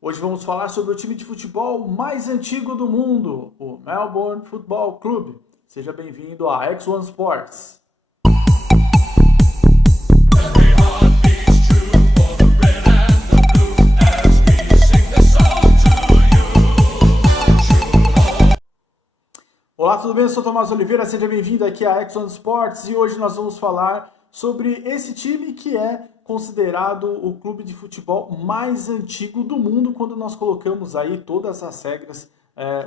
Hoje vamos falar sobre o time de futebol mais antigo do mundo, o Melbourne Football Club. Seja bem-vindo a X1 Sports. Olá, tudo bem? Eu sou Tomás Oliveira, seja bem-vindo aqui a X1 Sports e hoje nós vamos falar sobre esse time que é considerado o clube de futebol mais antigo do mundo quando nós colocamos aí todas as regras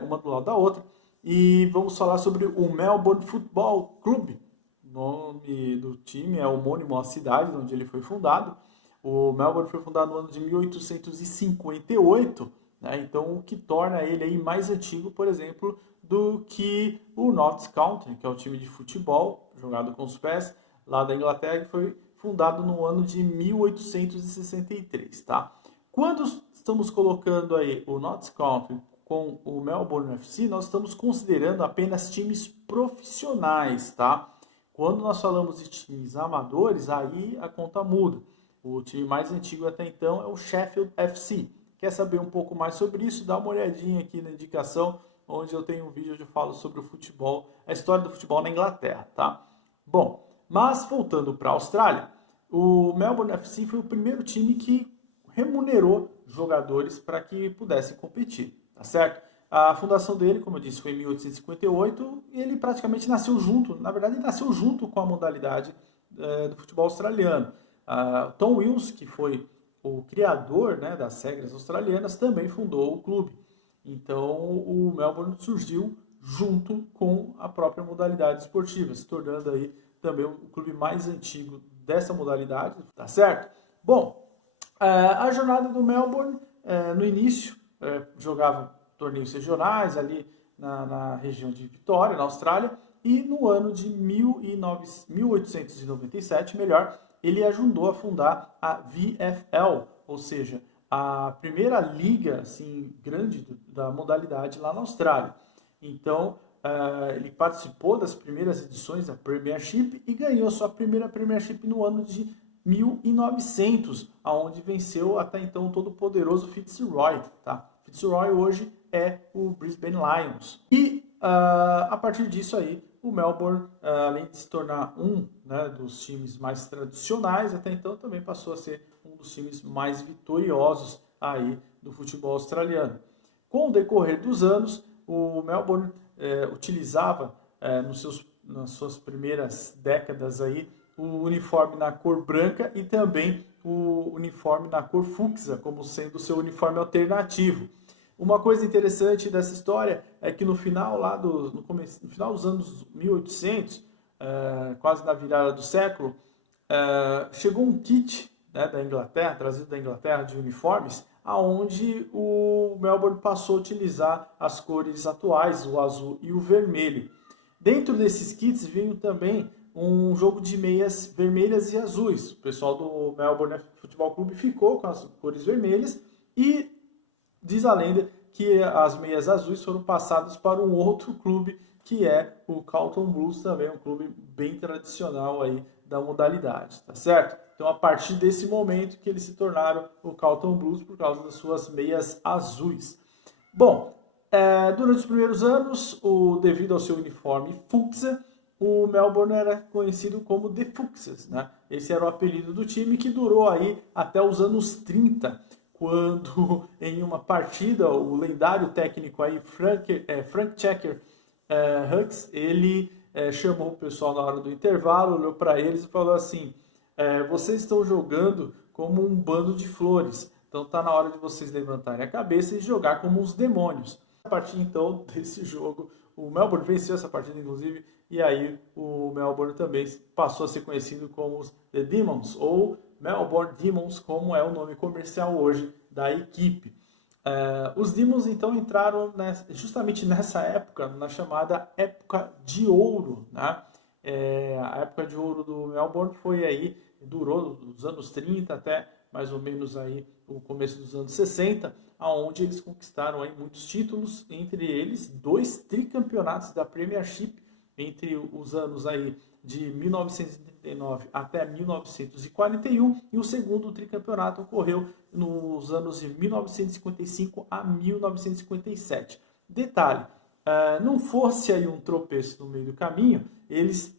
uma do lado da outra. E vamos falar sobre o Melbourne Football Club. O nome do time é homônimo à cidade onde ele foi fundado. O Melbourne foi fundado no ano de 1858, né? Então o que torna ele aí mais antigo, por exemplo, do que o Notts County, que é o time de futebol jogado com os pés lá da Inglaterra, que foi fundado no ano de 1863, tá? Quando estamos colocando aí o Notts County com o Melbourne FC, nós estamos considerando apenas times profissionais, tá? Quando nós falamos de times amadores, aí a conta muda. O time mais antigo até então é o Sheffield FC. Quer saber um pouco mais sobre isso? Dá uma olhadinha aqui na indicação, onde eu tenho um vídeo onde eu falo sobre o futebol, a história do futebol na Inglaterra, tá? Bom, mas voltando para a Austrália, o Melbourne FC foi o primeiro time que remunerou jogadores para que pudessem competir, tá certo? A fundação dele, como eu disse, foi em 1858 e ele praticamente nasceu junto, na verdade ele nasceu junto com a modalidade do futebol australiano. Tom Wills, que foi o criador, né, das regras australianas, também fundou o clube. Então, o Melbourne surgiu junto com a própria modalidade esportiva, se tornando aí também o clube mais antigo dessa modalidade, tá certo? Bom, a jornada do Melbourne, no início, jogava torneios regionais ali na região de Vitória, na Austrália, e no ano de 1897, ele ajudou a fundar a VFL, ou seja, a primeira liga assim, grande da modalidade lá na Austrália. Então, ele participou das primeiras edições da Premiership e ganhou sua primeira Premiership no ano de 1900, onde venceu até então o todo-poderoso Fitzroy. Tá? Fitzroy hoje é o Brisbane Lions. E a partir disso aí, o Melbourne, além de se tornar um, né, dos times mais tradicionais, até então também passou a ser um dos times mais vitoriosos aí do futebol australiano. Com o decorrer dos anos, o Melbourne utilizava nas suas primeiras décadas aí o uniforme na cor branca e também o uniforme na cor fúcsia, como sendo o seu uniforme alternativo. Uma coisa interessante dessa história é que no final dos anos 1800, quase na virada do século, chegou um kit, né, da Inglaterra, trazido da Inglaterra, de uniformes, aonde o Melbourne passou a utilizar as cores atuais, o azul e o vermelho. Dentro desses kits veio também um jogo de meias vermelhas e azuis. O pessoal do Melbourne Futebol Clube ficou com as cores vermelhas e diz a lenda que as meias azuis foram passadas para um outro clube, que é o Carlton Blues, também um clube bem tradicional aí da modalidade, tá certo? Então, a partir desse momento que eles se tornaram o Carlton Blues por causa das suas meias azuis. Bom, durante os primeiros anos, devido ao seu uniforme fúcsia, o Melbourne era conhecido como The Fuchsias, né? Esse era o apelido do time que durou aí até os anos 30, quando em uma partida o lendário técnico aí Frank Checker Hughes, ele chamou o pessoal na hora do intervalo, olhou para eles e falou assim: vocês estão jogando como um bando de flores, então está na hora de vocês levantarem a cabeça e jogar como uns demônios. A partir então desse jogo, o Melbourne venceu essa partida inclusive, e aí o Melbourne também passou a ser conhecido como os The Demons, ou Melbourne Demons, como é o nome comercial hoje da equipe. Os Demons então entraram justamente nessa época, na chamada época de ouro, né? A época de ouro do Melbourne durou dos anos 30 até mais ou menos aí o começo dos anos 60, onde eles conquistaram aí muitos títulos, entre eles 2 tricampeonatos da Premiership entre os anos aí de 1939 até 1941, e o segundo tricampeonato ocorreu nos anos de 1955 a 1957. Detalhe, não fosse aí um tropeço no meio do caminho,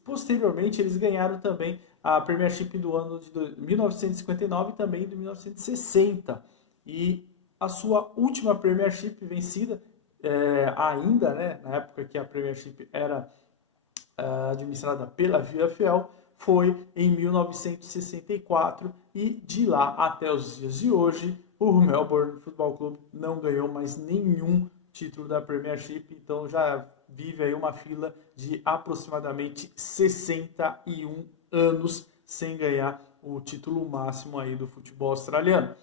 posteriormente eles ganharam também a Premiership do ano de 1959 e também de 1960. E a sua última Premiership vencida, ainda, né, na época que a Premiership era administrada pela VFL, foi em 1964, e de lá até os dias de hoje, o Melbourne Football Club não ganhou mais nenhum título da Premiership, então já vive aí uma fila de aproximadamente 61 anos sem ganhar o título máximo aí do futebol australiano.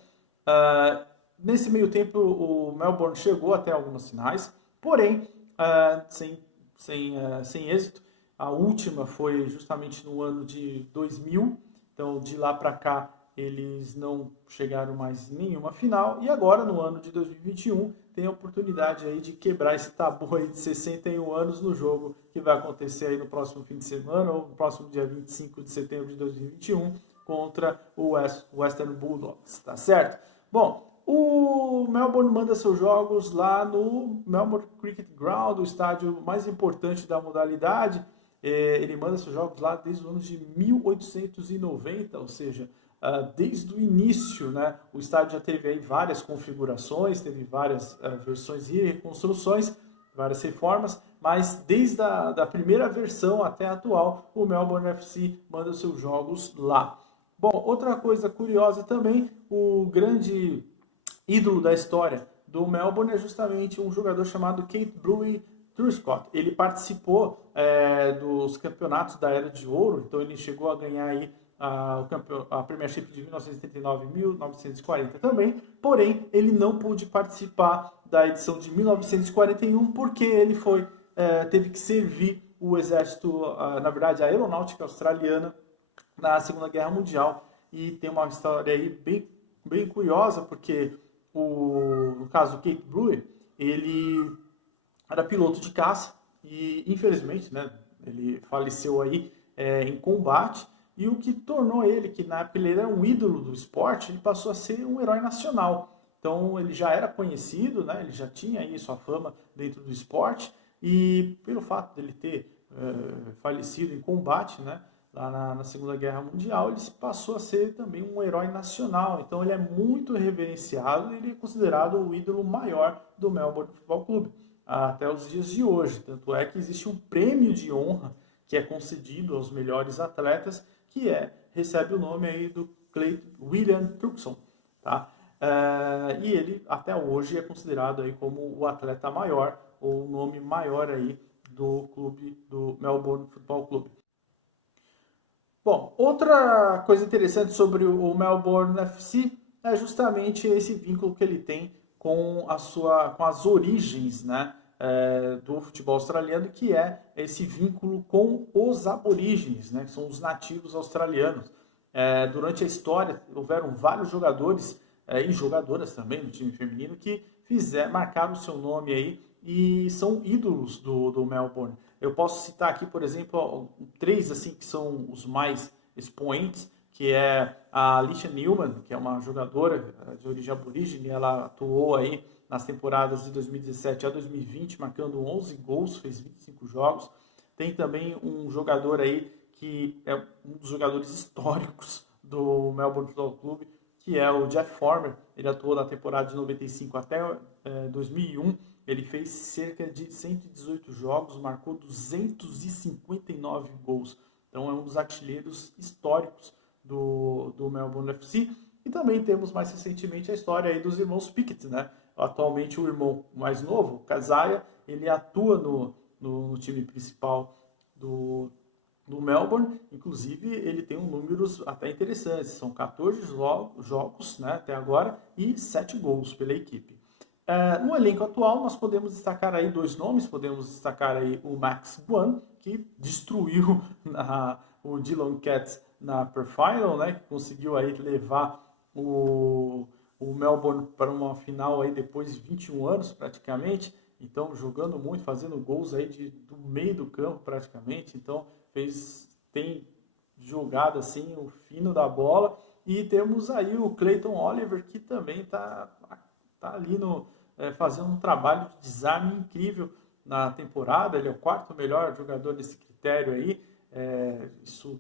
Nesse meio tempo, o Melbourne chegou até algumas finais, porém sem êxito. A última foi justamente no ano de 2000, então de lá para cá eles não chegaram mais em nenhuma final, e agora no ano de 2021 tem a oportunidade aí de quebrar esse tabu aí de 61 anos no jogo que vai acontecer aí no próximo fim de semana, ou no próximo dia 25 de setembro de 2021, contra o Western Bulldogs, tá certo? Bom, o Melbourne manda seus jogos lá no Melbourne Cricket Ground, o estádio mais importante da modalidade. Ele manda seus jogos lá desde os anos de 1890, ou seja, desde o início, né? O estádio já teve aí várias configurações, teve várias versões e reconstruções, várias reformas, mas desde a primeira versão até a atual, o Melbourne FC manda seus jogos lá. Bom, outra coisa curiosa também, o grande ídolo da história do Melbourne é justamente um jogador chamado Kate Bluey Truscott. Ele participou dos campeonatos da Era de Ouro, então ele chegou a ganhar aí a Premiership de 1939 e 1940 também, porém ele não pôde participar da edição de 1941 porque ele teve que servir o exército, na verdade a aeronáutica australiana, na Segunda Guerra Mundial. E tem uma história aí bem curiosa, porque no caso do Kate Bluey, ele era piloto de caça e, infelizmente, né, ele faleceu aí em combate, e o que tornou ele, que na época ele era um ídolo do esporte, ele passou a ser um herói nacional. Então ele já era conhecido, né, ele já tinha aí sua fama dentro do esporte, e pelo fato dele ter falecido em combate, né, lá na Segunda Guerra Mundial, ele passou a ser também um herói nacional. Então ele é muito reverenciado e ele é considerado o ídolo maior do Melbourne Football Club até os dias de hoje. Tanto é que existe um prêmio de honra que é concedido aos melhores atletas, que recebe o nome aí do Clayton William Turkson, tá? E ele até hoje é considerado aí como o atleta maior, ou o nome maior aí do clube do Melbourne Football Club. Bom, outra coisa interessante sobre o Melbourne FC é justamente esse vínculo que ele tem com as origens, né, do futebol australiano, que é esse vínculo com os aborígenes, né, que são os nativos australianos. Durante a história, houveram vários jogadores e jogadoras também no time feminino que marcaram o seu nome aí e são ídolos do Melbourne. Eu posso citar aqui, por exemplo, 3 assim, que são os mais expoentes, que é a Alicia Newman, que é uma jogadora de origem aborígene. Ela atuou aí nas temporadas de 2017 a 2020, marcando 11 gols, fez 25 jogos. Tem também um jogador aí que é um dos jogadores históricos do Melbourne Football Club, que é o Jeff Former. Ele atuou na temporada de 95 até 2001. Ele fez cerca de 118 jogos, marcou 259 gols. Então é um dos artilheiros históricos do Melbourne FC. E também temos mais recentemente a história aí dos irmãos Pickett, né? Atualmente o irmão mais novo, o Kazaya, ele atua no time principal do Melbourne. Inclusive ele tem números até interessantes, são 14 jogos, né, até agora, e 7 gols pela equipe. No elenco atual, nós podemos destacar aí 2 nomes. Podemos destacar aí o Max Guan, que destruiu o Geelong Cats na Pre-Final, né? Que conseguiu aí levar o Melbourne para uma final aí depois de 21 anos praticamente. então jogando muito, fazendo gols aí do meio do campo praticamente, então tem jogado assim o fino da bola. E temos aí o Clayton Oliver, que também tá ali fazendo um trabalho de desarme incrível na temporada. Ele é o quarto melhor jogador desse critério aí, isso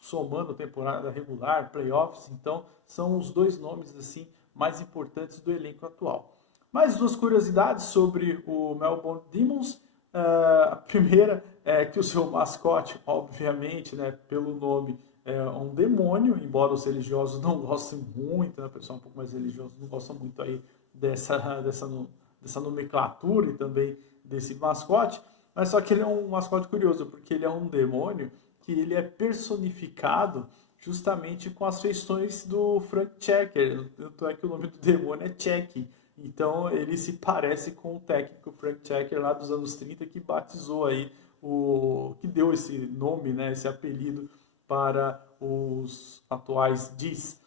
somando temporada regular, playoffs. Então são os dois nomes assim mais importantes do elenco atual. Mais duas curiosidades sobre o Melbourne Demons. A primeira é que o seu mascote, obviamente, né, pelo nome, é um demônio, embora os religiosos não gostem muito, né, o pessoal um pouco mais religioso não gosta muito aí dessa nomenclatura e também desse mascote, mas só que ele é um mascote curioso, porque ele é um demônio que ele é personificado justamente com as feições do Frank Checker, tanto é que o nome do demônio é Check. Então ele se parece com o técnico Frank Checker lá dos anos 30, que batizou aí, que deu esse nome, né, esse apelido para os atuais D's.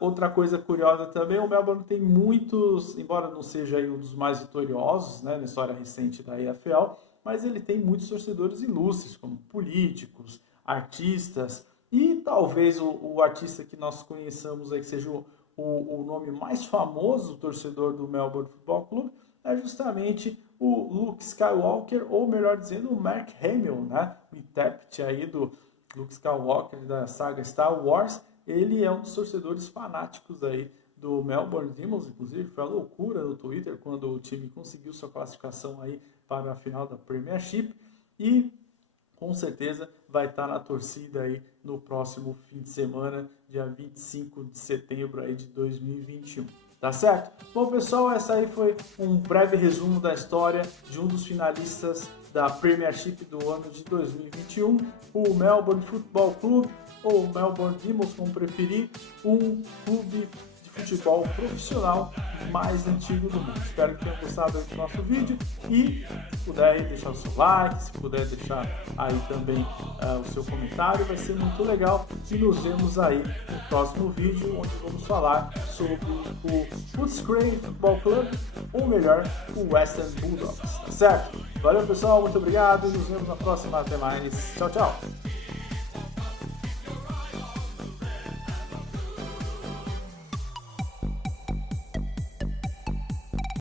Outra coisa curiosa também, o Melbourne tem muitos, embora não seja aí um dos mais vitoriosos, né, na história recente da EFL, mas ele tem muitos torcedores ilustres, como políticos, artistas, e talvez o artista que nós conheçamos aí, que seja o nome mais famoso do torcedor do Melbourne Football Club, é justamente o Luke Skywalker, ou melhor dizendo, o Mark Hamill, né? O intérprete aí do Luke Skywalker da saga Star Wars. Ele é um dos torcedores fanáticos aí do Melbourne Demons, inclusive foi uma loucura no Twitter quando o time conseguiu sua classificação aí para a final da Premiership, e com certeza vai estar na torcida aí no próximo fim de semana, dia 25 de setembro aí de 2021. Tá certo? Bom, pessoal, essa aí foi um breve resumo da história de um dos finalistas da Premiership do ano de 2021, o Melbourne Football Club, ou Melbourne Demons, como preferir, um clube de futebol profissional mais antigo do mundo. Espero que tenham gostado do nosso vídeo e, se puder aí, deixar o seu like, se puder deixar aí também o seu comentário, vai ser muito legal. E nos vemos aí no próximo vídeo, onde vamos falar sobre o Footscray Football Club, ou melhor, o Western Bulldogs, tá certo? Valeu, pessoal, muito obrigado e nos vemos na próxima. Até mais. Tchau, tchau!